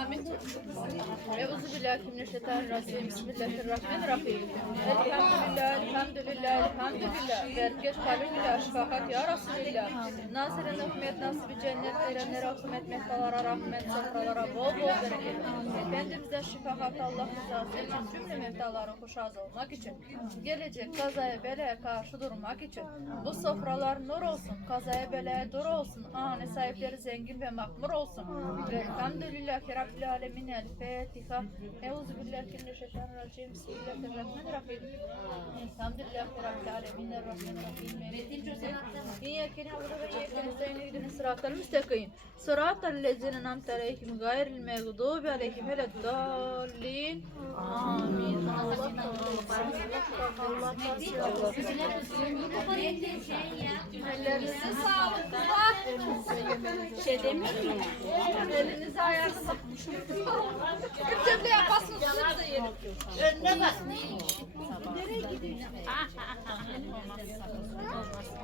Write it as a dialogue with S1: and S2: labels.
S1: Amin. Euzu billahi mineşşeytanirracim. Bismillahirrahmanirrahim. Elhamdülillah, elhamdülillah. Berkeş kalbüyle şifahat ya Resulillah. Nasirin hükmet, nasibi cennet, erenlere hükmet, mehtalara rahmet, sofralara bol bol bereket. Efendimiz'e şifahat Allah rızası için cümle mehtaları hoşaz olmak için. Gelecek kazaya belaya karşı durmak için. Bu sofralar nur olsun, kazaya belaya dur olsun. Ane sahipleri zengin ve makmur olsun. Velhamdülillahi Rabbil Alemin. El Fatiha. Euzu billahi mineşşeytanirracim. Bismillahirrahmanirrahim. Elhamdülillahi İyyâke na'budu ve iyyâke nestaîn. İhdina sıratal müstakîm. Sıratal lezîne en'amte aleyhim gayril mağdûbi aleyhim veleddâllîn. Amin. Ellerinize sağlık.
S2: Şey demiş mi?
S1: Elinize ayağınıza. Siz de yerim.
S2: Önüne bak. やった!